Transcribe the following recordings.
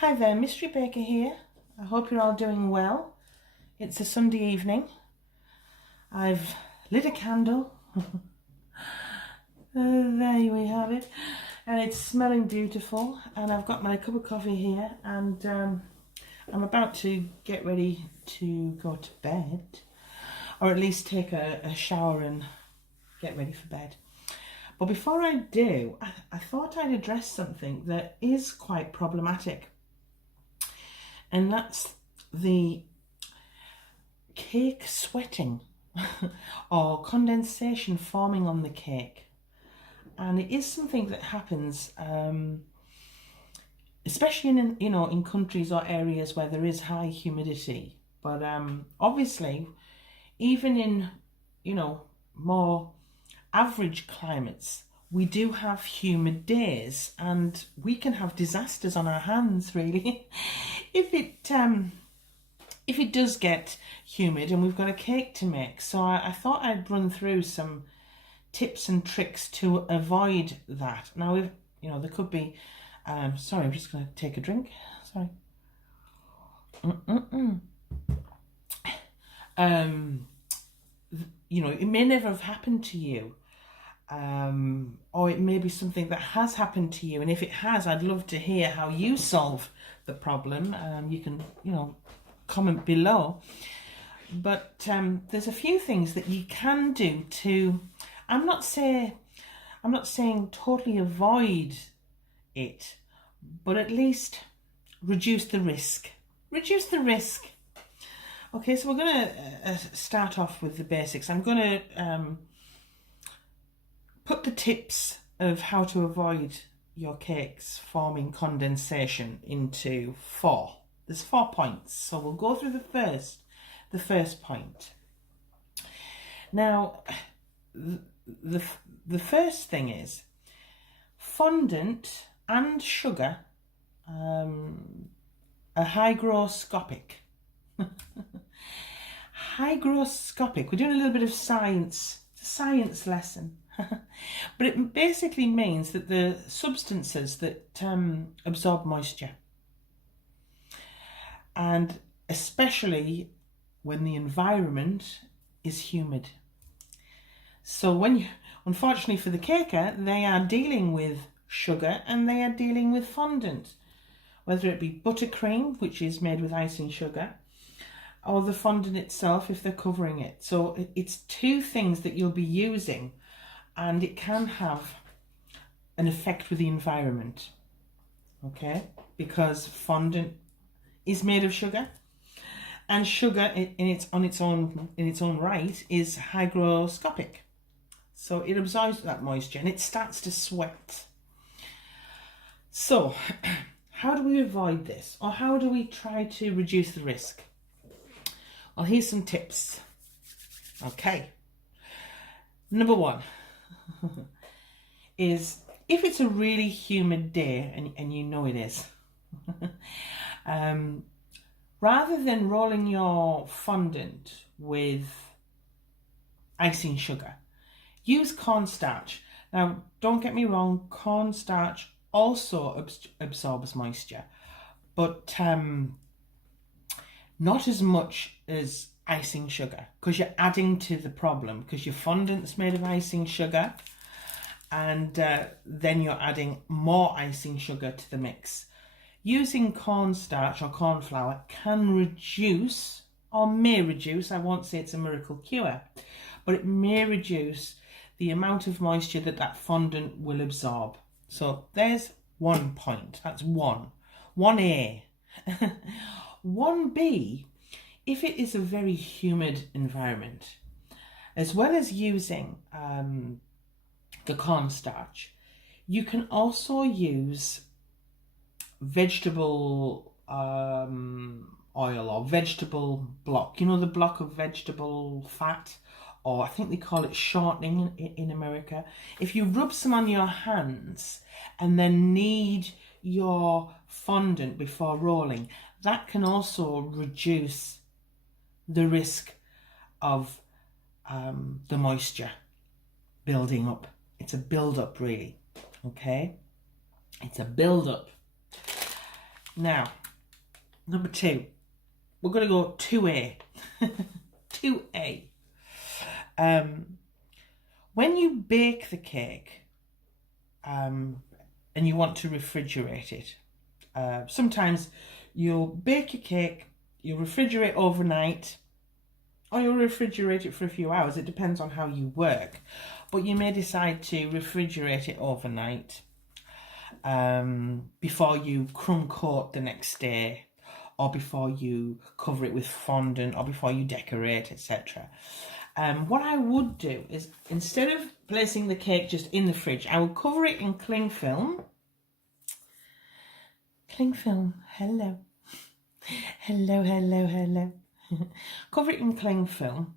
Hi there, Mystery Baker here. I hope you're all doing well. It's a Sunday evening. I've lit a candle. There we have it. And it's smelling beautiful. And I've got my cup of coffee here. And I'm about to get ready to go to bed. Or at least take a shower and get ready for bed. But before I do, I thought I'd address something that is quite problematic. And that's the cake sweating or condensation forming on the cake. And it is something that happens, especially in countries or areas where there is high humidity. But obviously, even in more average climates, we do have humid days, and we can have disasters on our hands, really, if it does get humid and we've got a cake to make. So I thought I'd run through some tips and tricks to avoid that. Now, if there could be, sorry, I'm just going to take a drink. Sorry. It may never have happened to you. Or it may be something that has happened to you, and if it has, I'd love to hear how you solve the problem. You can comment below, but there's a few things that you can do to, I'm not saying totally avoid it, but at least reduce the risk. Okay, so we're going to start off with the basics. I'm going to put the tips of how to avoid your cakes forming condensation into four. There's 4 points, so we'll go through the first point. Now, the first thing is fondant and sugar are hygroscopic. Hygroscopic. We're doing a little bit of science. It's a science lesson. But it basically means that the substances that absorb moisture, and especially when the environment is humid. So unfortunately for the caker, they are dealing with sugar and they are dealing with fondant, whether it be buttercream, which is made with icing sugar, or the fondant itself if they're covering it. So it's two things that you'll be using, and it can have an effect with the environment, okay? Because fondant is made of sugar, and sugar in its own right is hygroscopic. So it absorbs that moisture and it starts to sweat. So how do we avoid this, or how do we try to reduce the risk? Well, here's some tips. Okay. Number 1 is, if it's a really humid day, and you know it is, rather than rolling your fondant with icing sugar, use cornstarch. Now, don't get me wrong, cornstarch also absorbs moisture, but not as much as icing sugar, because you're adding to the problem, because your fondant's made of icing sugar, and then you're adding more icing sugar to the mix. Using cornstarch or cornflour can reduce, or may reduce, I won't say it's a miracle cure, but it may reduce the amount of moisture that fondant will absorb. So there's 1 point. That's 1A. 1B, if it is a very humid environment, as well as using the cornstarch, you can also use vegetable oil or vegetable block. You know, the block of vegetable fat, or I think they call it shortening in America. If you rub some on your hands and then knead your fondant before rolling, that can also reduce the risk of the moisture building up. It's a build-up, really, okay? It's a build-up. Now, number 2, we're going to go 2A. 2A. When you bake the cake and you want to refrigerate it, sometimes you'll bake your cake, you'll refrigerate overnight, or you'll refrigerate it for a few hours. It depends on how you work. But you may decide to refrigerate it overnight before you crumb coat the next day, or before you cover it with fondant, or before you decorate, etc. What I would do is, instead of placing the cake just in the fridge, I would cover it in cling film. Cling film, hello. Hello, hello, hello. Cover it in cling film,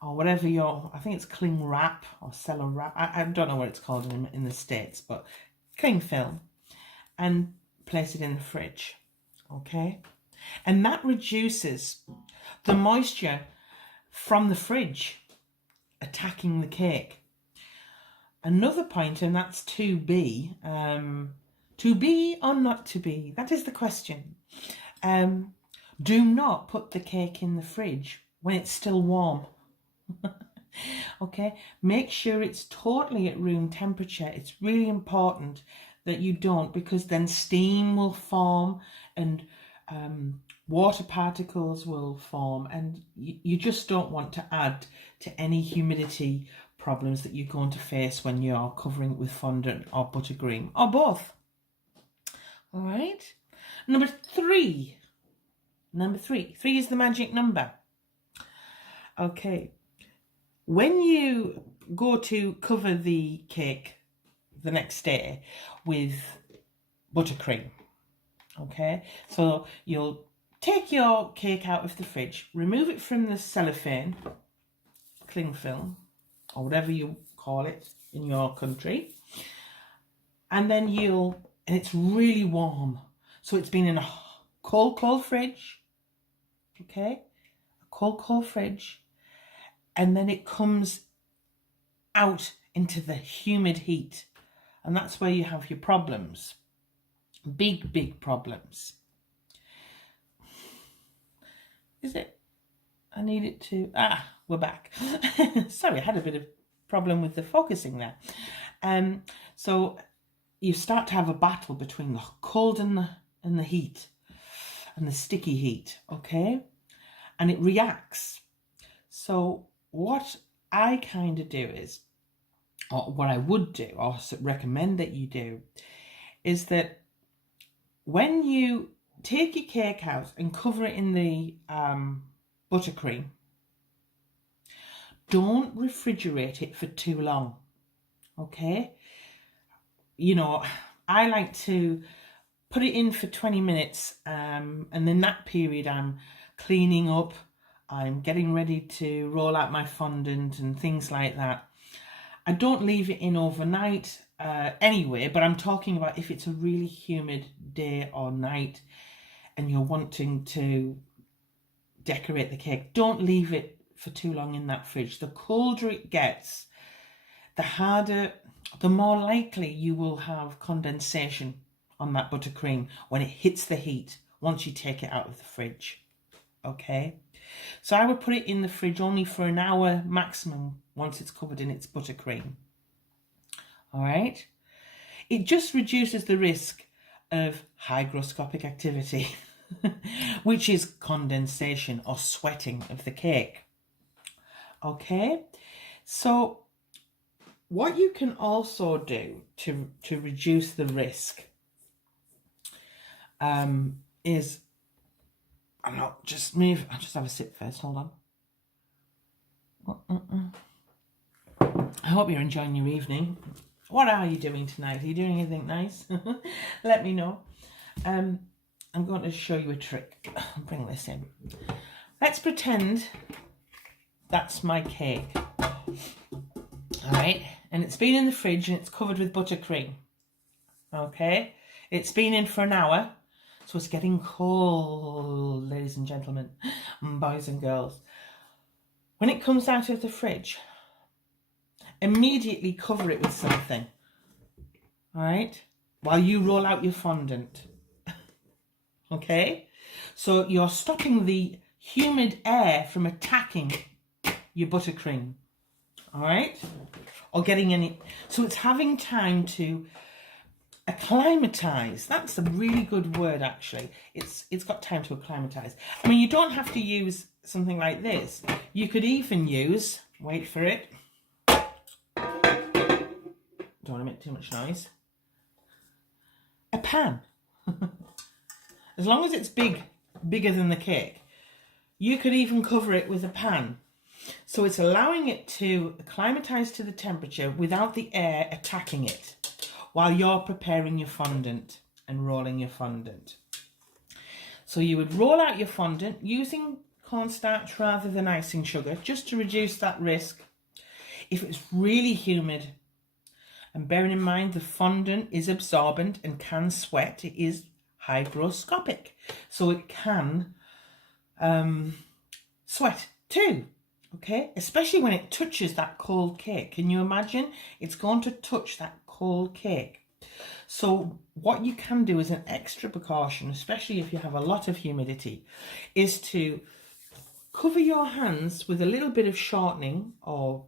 or whatever I think it's cling wrap or cello wrap. I don't know what it's called in the States, but cling film, and place it in the fridge, okay? And that reduces the moisture from the fridge attacking the cake. Another point, and that's 2B, to be or not to be, that is the question. Do not put the cake in the fridge when it's still warm. Okay, make sure it's totally at room temperature. It's really important that you don't, because then steam will form and water particles will form, and you just don't want to add to any humidity problems that you're going to face when you're covering it with fondant or buttercream, or both. All right. Number 3. 3 is the magic number. Okay. When you go to cover the cake the next day with buttercream, okay, so you'll take your cake out of the fridge, remove it from the cellophane, cling film, or whatever you call it in your country, and then and it's really warm, so it's been in a cold fridge, okay, a cold fridge, and then it comes out into the humid heat, and that's where you have your problems, big problems. Is it? I need it to, we're back. Sorry, I had a bit of problem with the focusing there. So you start to have a battle between the cold and the heat, and the sticky heat, okay? And it reacts. So what I kind of do is, or what I would do, or recommend that you do, is that when you take your cake out and cover it in the buttercream, don't refrigerate it for too long, okay? You know, I like to put it in for 20 minutes, and in that period I'm cleaning up, I'm getting ready to roll out my fondant and things like that. I don't leave it in overnight anyway, but I'm talking about if it's a really humid day or night and you're wanting to decorate the cake, don't leave it for too long in that fridge. The colder it gets, the more likely you will have condensation on that buttercream when it hits the heat once you take it out of the fridge, okay? So I would put it in the fridge only for an hour maximum once it's covered in its buttercream. All right? It just reduces the risk of hygroscopic activity, which is condensation or sweating of the cake. Okay? So what you can also do to reduce the risk is, I'll just have a sip first, hold on. I hope you're enjoying your evening. What are you doing tonight? Are you doing anything nice? Let me know. I'm going to show you a trick. I'll bring this in. Let's pretend that's my cake. All right, and it's been in the fridge and it's covered with buttercream. Okay, it's been in for an hour. So it's getting cold, ladies and gentlemen, boys and girls. When it comes out of the fridge, immediately cover it with something, all right, while you roll out your fondant. okay? So you're stopping the humid air from attacking your buttercream, all right? Or getting any, so it's having time to acclimatise. That's a really good word, actually. It's got time to acclimatise. I mean, you don't have to use something like this. You could even use, wait for it, don't want to make too much noise, a pan. As long as it's bigger than the cake, you could even cover it with a pan. So it's allowing it to acclimatise to the temperature without the air attacking it while you're preparing your fondant and rolling your fondant. So you would roll out your fondant using cornstarch rather than icing sugar, just to reduce that risk. If it's really humid, and bearing in mind the fondant is absorbent and can sweat, it is hygroscopic, so it can sweat too, okay? Especially when it touches that cold cake. Can you imagine? It's going to touch that cold cake. So what you can do as an extra precaution, especially if you have a lot of humidity, is to cover your hands with a little bit of shortening or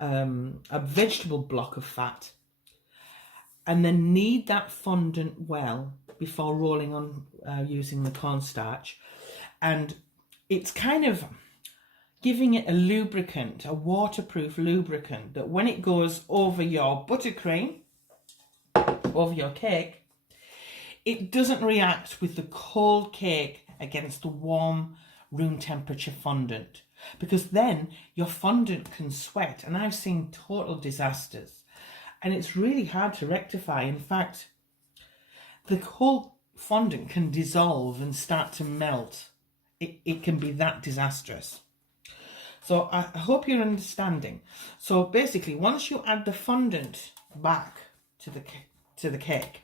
a vegetable block of fat, and then knead that fondant well before rolling on using the cornstarch. And it's kind of giving it a lubricant, a waterproof lubricant, that when it goes over your buttercream, over your cake, it doesn't react with the cold cake against the warm room temperature fondant, because then your fondant can sweat, and I've seen total disasters, and it's really hard to rectify. In fact, the whole fondant can dissolve and start to melt. It can be that disastrous. So I hope you're understanding. So basically, once you add the fondant back to the cake,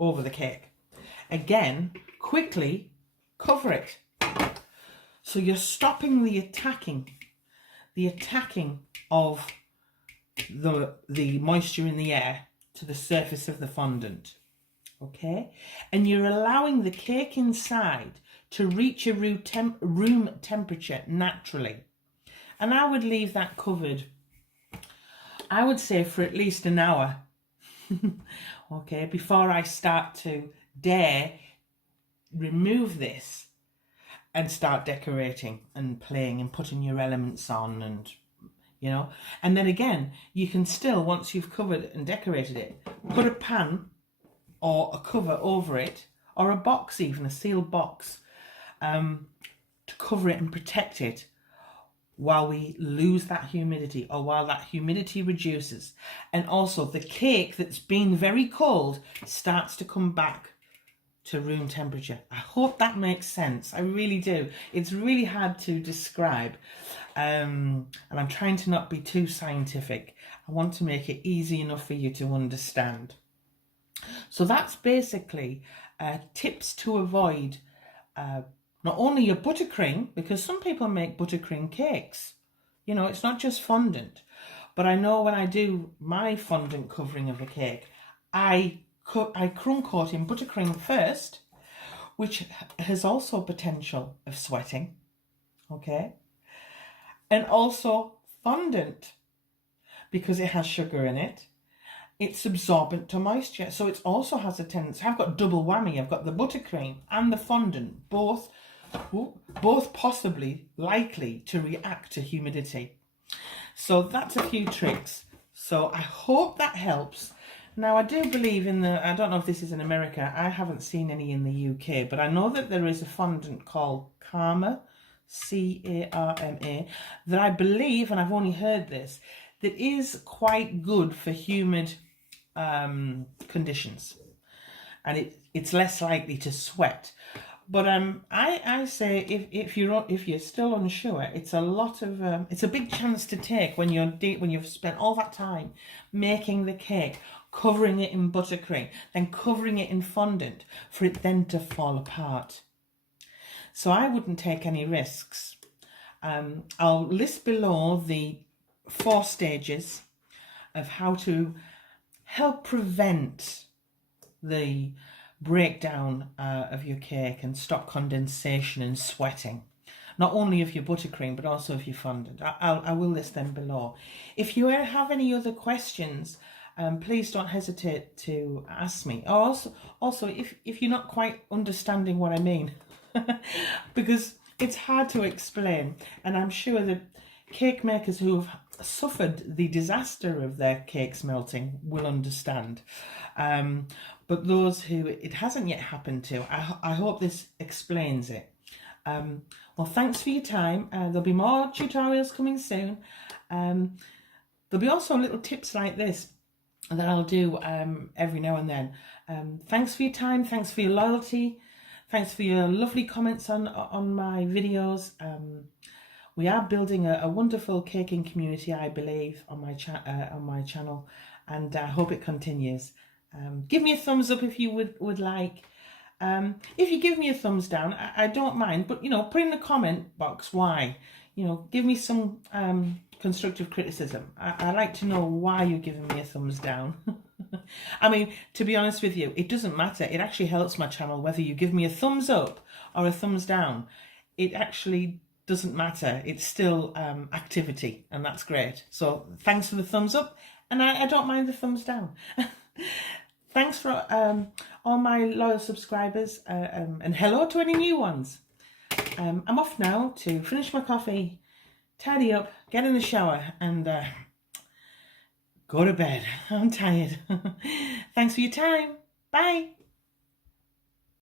over the cake, again, quickly cover it. So you're stopping the attacking of the moisture in the air to the surface of the fondant, okay? And you're allowing the cake inside to reach a room temperature naturally. And I would leave that covered, I would say, for at least an hour, okay, before I start to dare remove this and start decorating and playing and putting your elements on, and you know. And then again, you can still, once you've covered and decorated it, put a pan or a cover over it, or a box, even a sealed box, to cover it and protect it while we lose that humidity, or while that humidity reduces. And also the cake that's been very cold starts to come back to room temperature. I hope that makes sense. I really do. It's really hard to describe, and I'm trying to not be too scientific. I want to make it easy enough for you to understand. So that's basically tips to avoid not only your buttercream, because some people make buttercream cakes. You know, it's not just fondant. But I know when I do my fondant covering of a cake, I crumb coat in buttercream first, which has also potential of sweating, okay? And also fondant, because it has sugar in it. It's absorbent to moisture, so it also has a tendency. I've got double whammy. I've got the buttercream and the fondant, both possibly likely to react to humidity. So that's a few tricks. So I hope that helps. Now, I do believe I don't know if this is in America, I haven't seen any in the UK, but I know that there is a fondant called Carma, C-A-R-M-A, that I believe, and I've only heard this, that is quite good for humid conditions, and it's less likely to sweat. But I say if you're still unsure, it's a big chance to take when you've spent all that time making the cake, covering it in buttercream, then covering it in fondant, for it then to fall apart. So I wouldn't take any risks. I'll list below the 4 stages of how to help prevent the breakdown of your cake and stop condensation and sweating. Not only of your buttercream, but also of your fondant. I will list them below. If you have any other questions, please don't hesitate to ask me. Also, if you're not quite understanding what I mean, because it's hard to explain, and I'm sure that cake makers who have suffered the disaster of their cakes melting will understand. But those who it hasn't yet happened to, I hope this explains it. Well, thanks for your time. There'll be more tutorials coming soon. There'll be also little tips like this that I'll do every now and then. Thanks for your time. Thanks for your loyalty. Thanks for your lovely comments on my videos. We are building a wonderful caking community, I believe, on my channel, and I hope it continues. Give me a thumbs up if you would like. If you give me a thumbs down, I don't mind, but put in the comment box why. Give me some constructive criticism. I like to know why you're giving me a thumbs down. I mean, to be honest with you, it doesn't matter. It actually helps my channel whether you give me a thumbs up or a thumbs down. It actually doesn't matter. It's still activity, and that's great. So thanks for the thumbs up, and I don't mind the thumbs down. Thanks for all my loyal subscribers, and hello to any new ones. I'm off now to finish my coffee, tidy up, get in the shower, and go to bed. I'm tired. Thanks for your time. Bye.